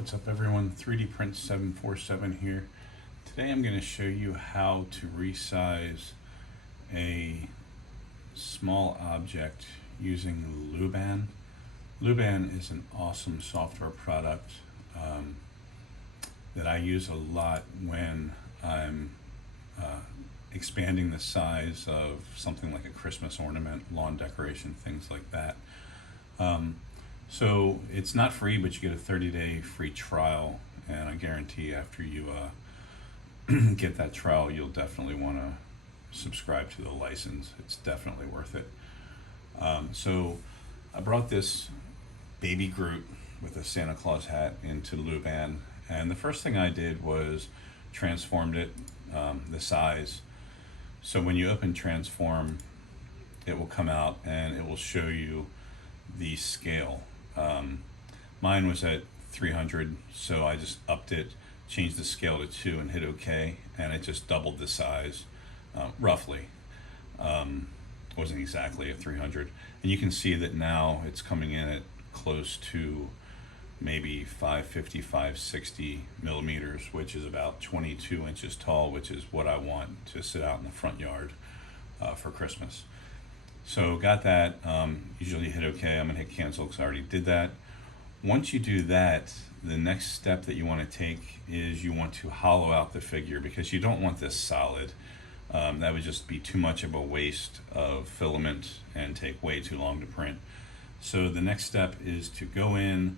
What's up everyone, 3D Print 747 here. Today I'm going to show you how to resize a small object using Luban. Luban is an awesome software product that I use a lot when I'm expanding the size of something like a Christmas ornament, lawn decoration, things like that. So it's not free, but you get a 30-day free trial, and I guarantee after you get that trial, you'll definitely want to subscribe to the license. It's definitely worth it. So I brought this Baby Groot with a Santa Claus hat into Luban, and the first thing I did was transformed it, the size. So when you open transform, it will come out and it will show you the scale. Mine was at 300, so I just upped it, changed the scale to 2 and hit OK, and it just doubled the size, roughly. Wasn't exactly at 300. And you can see that now it's coming in at close to maybe 550, 560 millimeters, which is about 22 inches tall, which is what I want to sit out in the front yard for Christmas. So got that, usually hit OK. I'm gonna hit cancel because I already did that. Once you do that, the next step that you want to take is you want to hollow out the figure, because you don't want this solid. That would just be too much of a waste of filament and take way too long to print. So the next step is to go in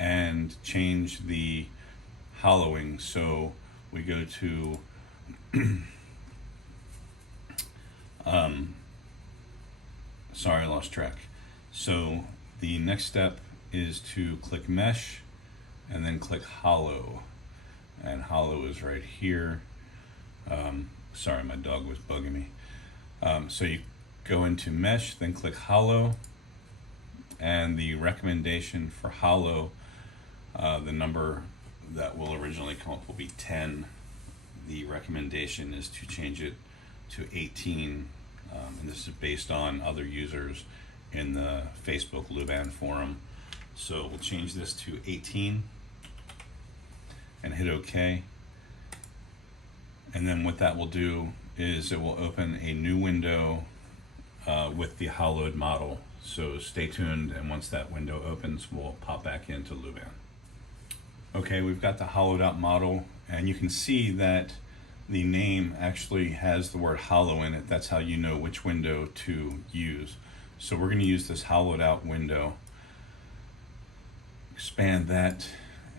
and change the hollowing. So we go to sorry, I lost track. So the next step is to click mesh and then click hollow, and hollow is right here. Sorry, my dog was bugging me. So you go into mesh, then click hollow, and the recommendation for hollow, the number that will originally come up will be 10. The recommendation is to change it to 18, and this is based on other users in the Facebook Luban forum. So we'll change this to 18 and hit OK. And then what that will do is it will open a new window with the hollowed model. So stay tuned, and once that window opens, we'll pop back into Luban. Okay, we've got the hollowed out model, and you can see that the name actually has the word hollow in it. That's how you know which window to use. So we're going to use this hollowed out window, expand that,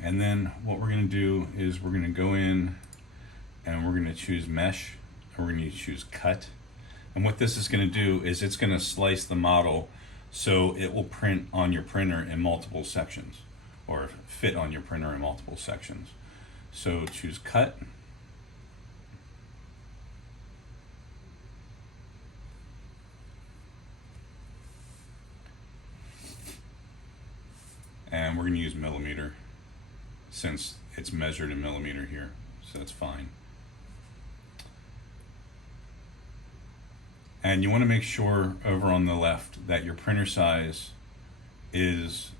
and then what we're going to do is we're going to go in and we're going to choose mesh, and we're going to choose cut. And what this is going to do is it's going to slice the model so it will print on your printer in multiple sections, or fit on your printer in multiple sections. So choose cut. And we're going to use millimeter since it's measured in millimeter here, so that's fine. And you want to make sure over on the left that your printer size is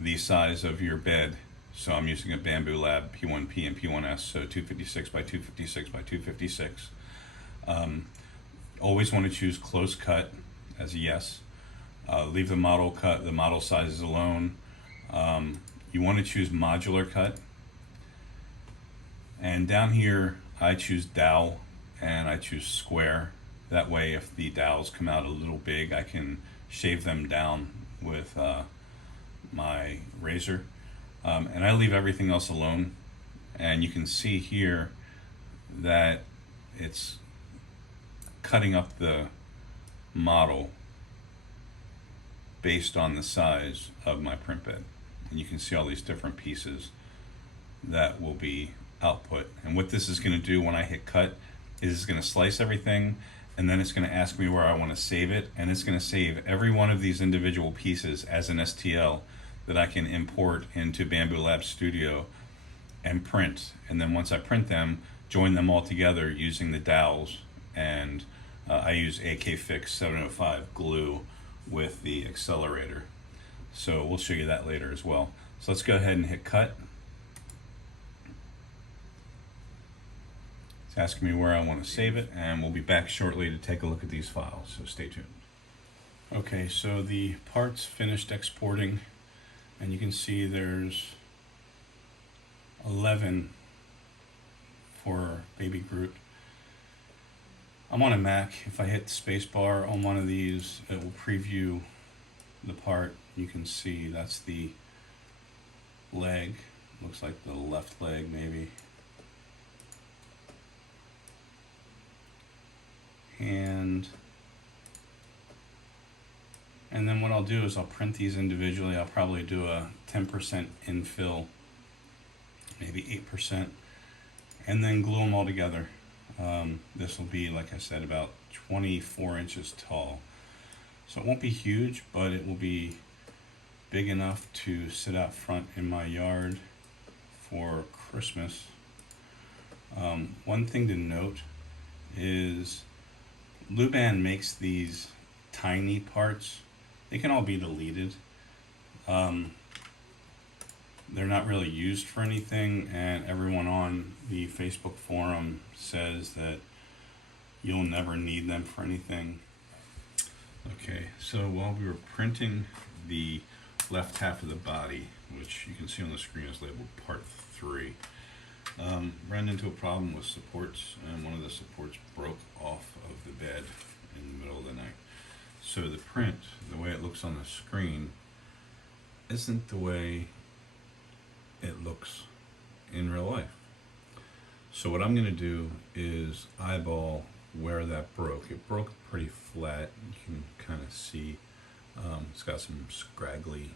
the size of your bed. So I'm using a Bamboo Lab P1P and P1S, so 256 by 256 by 256. Always want to choose close cut as a yes. Leave the model cut, the model sizes alone. You want to choose modular cut, and down here I choose dowel and I choose square. That way if the dowels come out a little big, I can shave them down with my razor, and I leave everything else alone. And you can see here that it's cutting up the model based on the size of my print bed. And you can see all these different pieces that will be output. And what this is going to do when I hit cut is it's going to slice everything, and then it's going to ask me where I want to save it, and it's going to save every one of these individual pieces as an STL that I can import into Bamboo Lab Studio and print. And then once I print them, join them all together using the dowels, and I use AK Fix 705 glue with the accelerator. So we'll show you that later as well. So let's go ahead and hit cut. It's asking me where I want to save it, and we'll be back shortly to take a look at these files, so stay tuned. Okay, so the part's finished exporting, and you can see there's 11 for Baby Groot. I'm on a Mac. If I hit spacebar on one of these, it will preview the part. You can see that's the leg. Looks like the left leg, maybe. And then what I'll do is I'll print these individually. I'll probably do a 10% infill, maybe 8%, and then glue them all together. This will be, like I said, about 24 inches tall. So it won't be huge, but it will be big enough to sit out front in my yard for Christmas. One thing to note is Luban makes these tiny parts. They can all be deleted. They're not really used for anything, and everyone on the Facebook forum says that you'll never need them for anything. Okay, so while we were printing the left half of the body, which you can see on the screen is labeled part 3, ran into a problem with supports, and one of the supports broke off of the bed in the middle of the night. So the print, the way it looks on the screen, isn't the way it looks in real life. So what I'm going to do is eyeball where that broke. It broke pretty flat. You can kind of see it's got some scraggly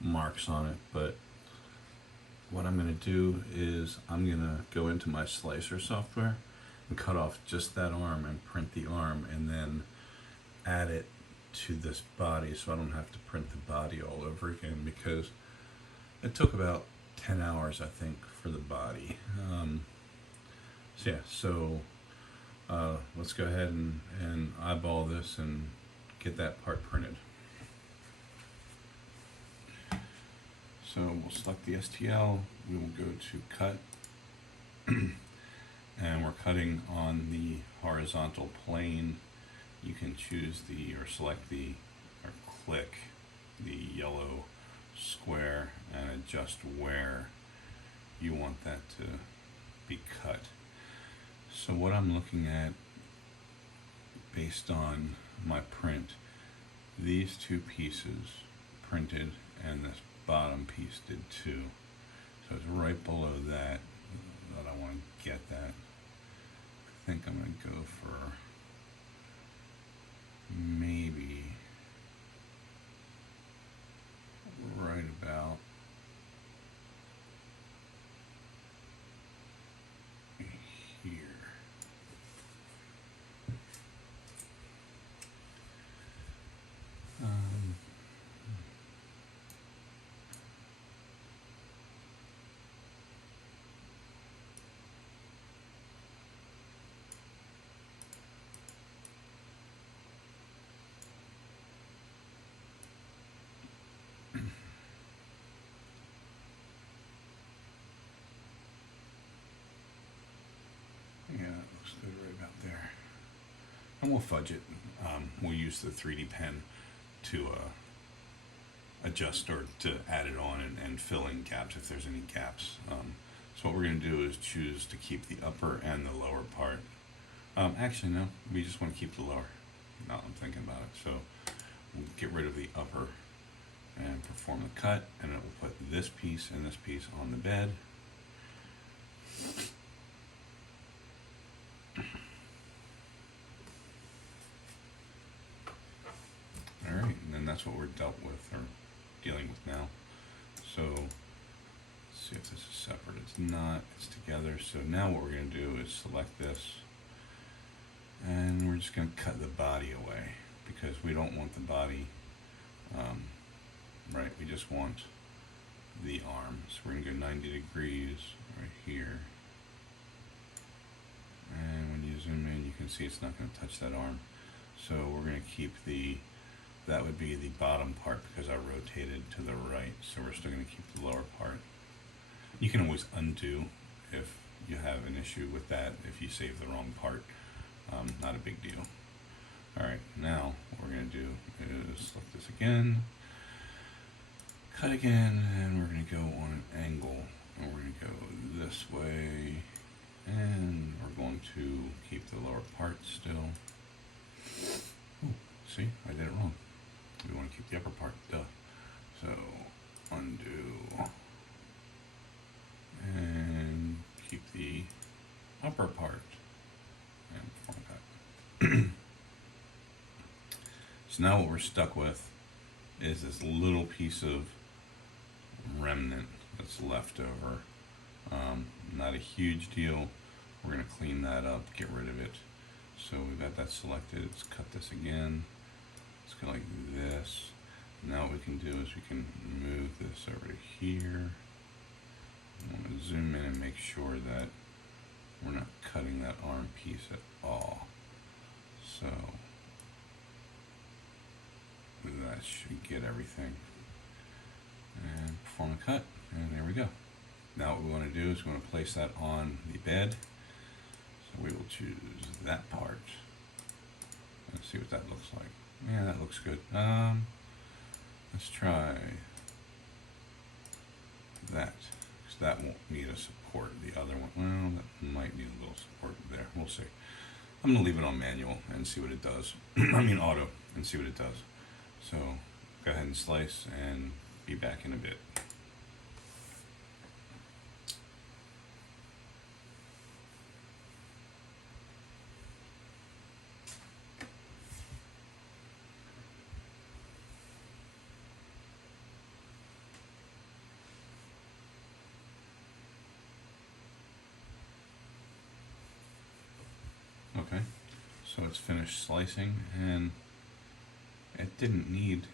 marks on it, but what I'm going to do is I'm going to go into my slicer software and cut off just that arm and print the arm, and then add it to this body so I don't have to print the body all over again, because it took about 10 hours, I think, for the body. So let's go ahead and eyeball this and get that part printed. So we'll select the STL, we will go to cut, and we're cutting on the horizontal plane. You can choose or click the yellow square and adjust where you want that to be cut. So what I'm looking at, based on my print, these two pieces printed and this bottom piece did too. So it's right below that I want to get that. I think I'm going to go for maybe right about here. Yeah, it looks good right about there. And we'll fudge it. We'll use the 3D pen to adjust or to add it on and fill in gaps if there's any gaps. So what we're going to do is choose to keep the upper and the lower part. Actually, no, we just want to keep the lower. Now I'm thinking about it. So we'll get rid of the upper and perform the cut, and it will put this piece and this piece on the bed. Alright, and then that's what we're dealing with now. So let's see if this is separate. It's not, it's together. So now what we're going to do is select this, and we're just going to cut the body away, because we don't want the body, right, we just want the arm. So we're going to go 90 degrees right here, and when you zoom in you can see it's not going to touch that arm. So we're going to keep that would be the bottom part, because I rotated to the right, so we're still going to keep the lower part. You can always undo if you have an issue with that if you save the wrong part. Not a big deal. Alright, now what we're going to do is select this again, cut again, and we're going to go on an angle. And we're going to go this way, and we're going to keep the lower part still. Ooh, see, I did it wrong. We want to keep the upper part, duh. So, undo, and keep the upper part, and form cut. So now what we're stuck with is this little piece of remnant that's left over. Not a huge deal. We're going to clean that up, get rid of it. So we've got that selected. Let's cut this again. Let's go like this. Now what we can do is we can move this over to here. I'm going to zoom in and make sure that we're not cutting that arm piece at all. So that should get everything. And perform a cut, and there we go. Now what we want to do is we want to place that on the bed. So we will choose that part. Let's see what that looks like. Yeah, that looks good. Let's try that, because that won't need a support. The other one, well, that might need a little support there. We'll see. I'm going to leave it on manual and see what it does. I mean auto, and see what it does. So go ahead and slice and be back in a bit. Okay, so it's finished slicing, and it didn't need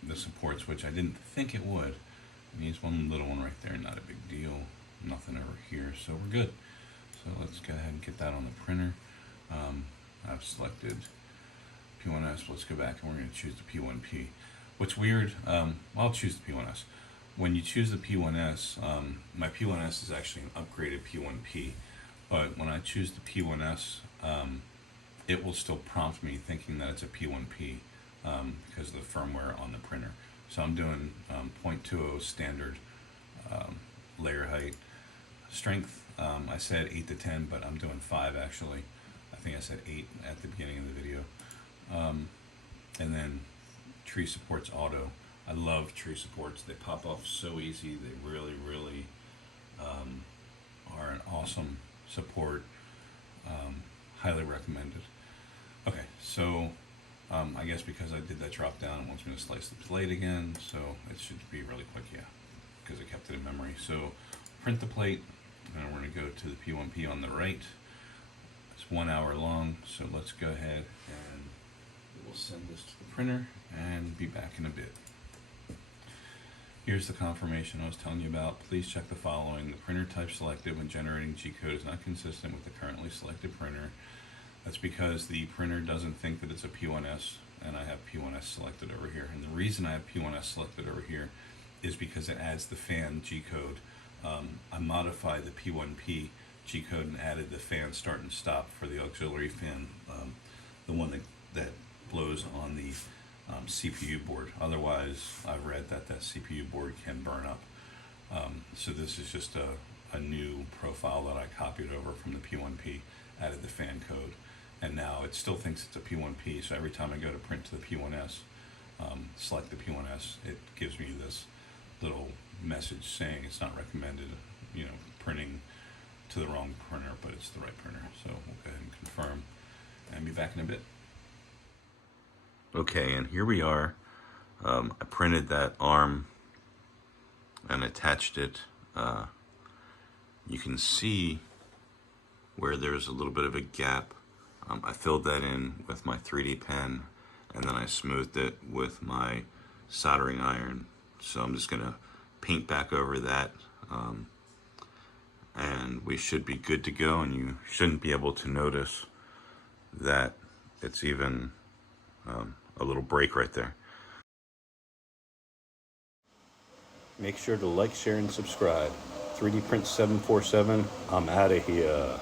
the supports, which I didn't think it would. It needs one little one right there, not a big deal. Nothing over here, so we're good. So let's go ahead and get that on the printer. I've selected P1S. Let's go back and we're going to choose the P1P. What's weird, I'll choose the P1S. When you choose the P1S, my P1S is actually an upgraded P1P, but when I choose the P1S, it will still prompt me thinking that it's a P1P because of the firmware on the printer. So I'm doing 0.20 standard layer height. Strength, I said 8 to 10, but I'm doing 5 actually. I think I said 8 at the beginning of the video. And then tree supports auto. I love tree supports. They pop off so easy. They really, really are an awesome support. Highly recommended. Okay, so I guess because I did that drop down, it wants me to slice the plate again, so it should be really quick, yeah, because I kept it in memory. So print the plate, and we're going to go to the P1P on the right. It's 1 hour long, so let's go ahead and we'll send this to the printer and be back in a bit. Here's the confirmation I was telling you about. Please check the following. The printer type selected when generating G-code is not consistent with the currently selected printer. That's because the printer doesn't think that it's a P1S, and I have P1S selected over here. And the reason I have P1S selected over here is because it adds the fan G-code. I modified the P1P G-code and added the fan start and stop for the auxiliary fan, the one that blows on the CPU board. Otherwise, I've read that that CPU board can burn up. So this is just a new profile that I copied over from the P1P, added the fan code, and now it still thinks it's a P1P. So every time I go to print to the P1S, select the P1S, it gives me this little message saying it's not recommended, you know, printing to the wrong printer, but it's the right printer. So we'll go ahead and confirm and be back in a bit. Okay, and here we are. I printed that arm and attached it. You can see where there's a little bit of a gap. I filled that in with my 3D pen, and then I smoothed it with my soldering iron. So I'm just gonna paint back over that, and we should be good to go, and you shouldn't be able to notice that it's even a little break right there. Make sure to like, share, and subscribe. 3D Print 747. I'm out of here.